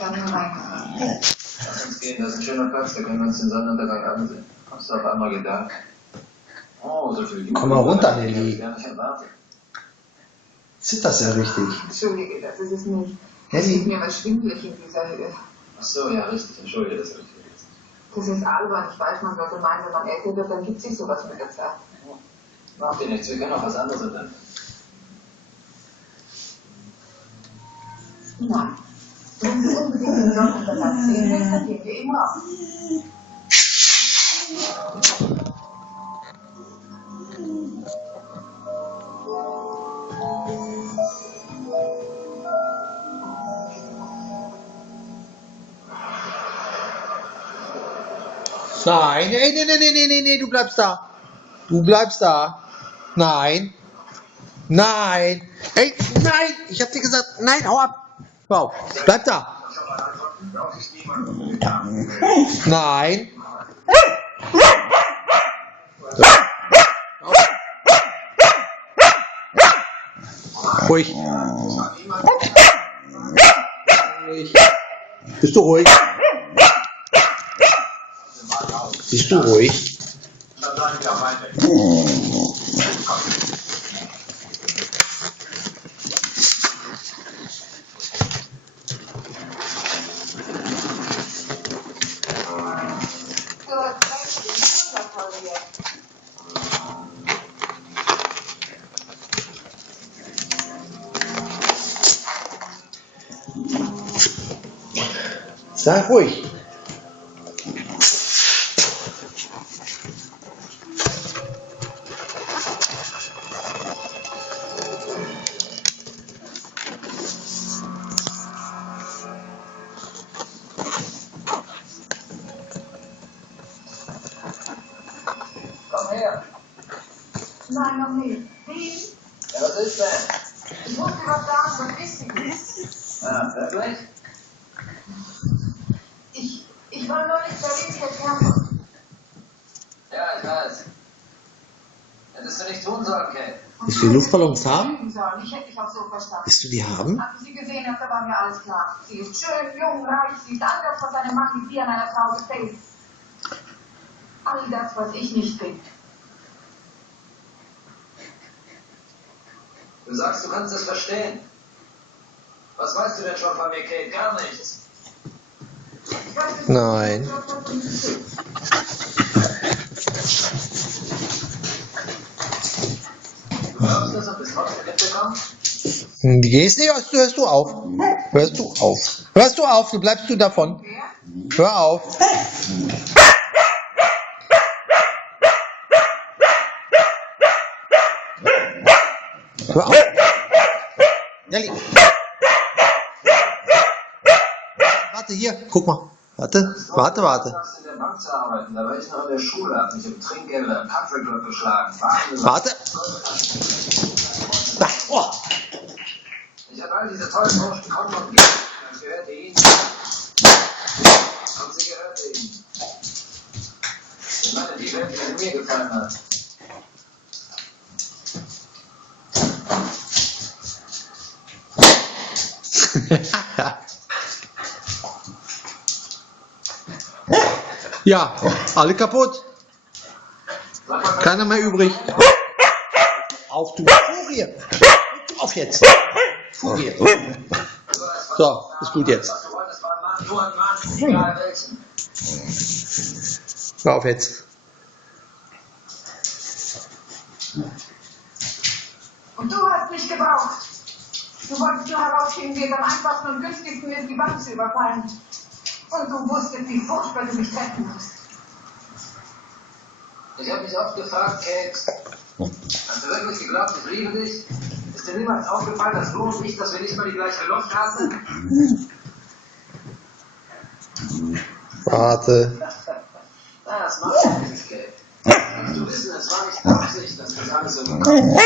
dann nur reinkommen. Lass uns gehen, das ist ein schöner Platz, da können wir uns den Sonnenuntergang ansehen. Hast du auf einmal gedacht? Oh, so viel. Komm mal runter, Nelly. Gar nicht erwartet. Ist das ja richtig? Entschuldige, das ist es nicht. Es Nelly. ist mir was schwindelig in dieser Höhe. Ach so, ja, richtig. Entschuldige, das habe ich vergessen. Das ist albern. Ich weiß, man sollte meinen, wenn man älter wird, dann gibt sich sowas mit der Zeit. Mach dir nichts, wir können auch was anderes entdecken. Nein. Wenn du unbedingt den Sonnenuntergang sehen willst, dann gehen wir eben raus. Nein, nee, du bleibst da. Du bleibst da. Nein. Nein. Ey, nein. Ich hab dir gesagt, nein, hau ab. Hör auf. Bleib da. Nein. Ruhig. Ruhig. Bist du ruhig? Bist du ruhig? Sei ruhig. Komm her. Nein, noch nicht. Wie? Ja, was ist denn? Ich muss dir was sagen, was wichtig ist. Ah, wirklich? Ich war neulich bei Lydia Campbell. Ja, ich weiß. Hättest du nicht tun sollen, Kate. Willst du die Luftballons haben? Ich hätte dich auch so verstanden. Willst du die haben? Als du sie gesehen hast, da war mir alles klar. Sie ist schön, jung, reich, sie ist all das, was einem Mann wie sie an einer Frau gefällt. All das, was ich nicht bin. Du sagst, du kannst es verstehen. Was weißt du denn schon von mir, Kate? Gar nichts. Ich weiß nicht, Nein. was du nicht willst. Du glaubst das und bist trotzdem mitbekommen? Die gehst nicht, hörst du auf. Hörst du auf. Hörst du auf, du bleibst du davon. Wer? Hör auf. Hör auf. Nelly. Warte hier, guck mal. Warte. Du sagst, in der Bank zu arbeiten, da war ich noch in der Schule, hab mich im Trinkgelder Country Club geschlagen. Warte. Na, oh. Ich hab all diese tollen Burschen bekommen und gegeben. Das gehörte ihnen. Und sie gehörte ihnen. Ich meine, die Welt, die mir gefallen hat. Ja, alle kaputt. Keiner mehr übrig. Auf, du Furie. Auf jetzt. Furie. So, ist gut jetzt. Was du wolltest, war ein Mann, nur ein Mann, egal welchen. Hör auf jetzt. Und du hast mich gebraucht. Du wolltest nur herausfinden, wie es am einfachsten und günstigsten ist, die Bank zu überfallen. Und du wusstest, wie furchtbar du mich treffen musst. Ich habe mich oft gefragt, Kate, hast du wirklich geglaubt, ich liebe dich? Ist dir niemals aufgefallen, dass du und ich, dass wir nicht mal die gleiche Luft atmen? Warte. Das macht ja nichts, Kate. Du wissen, es war nicht Absicht, dass das alles so gekommen ist.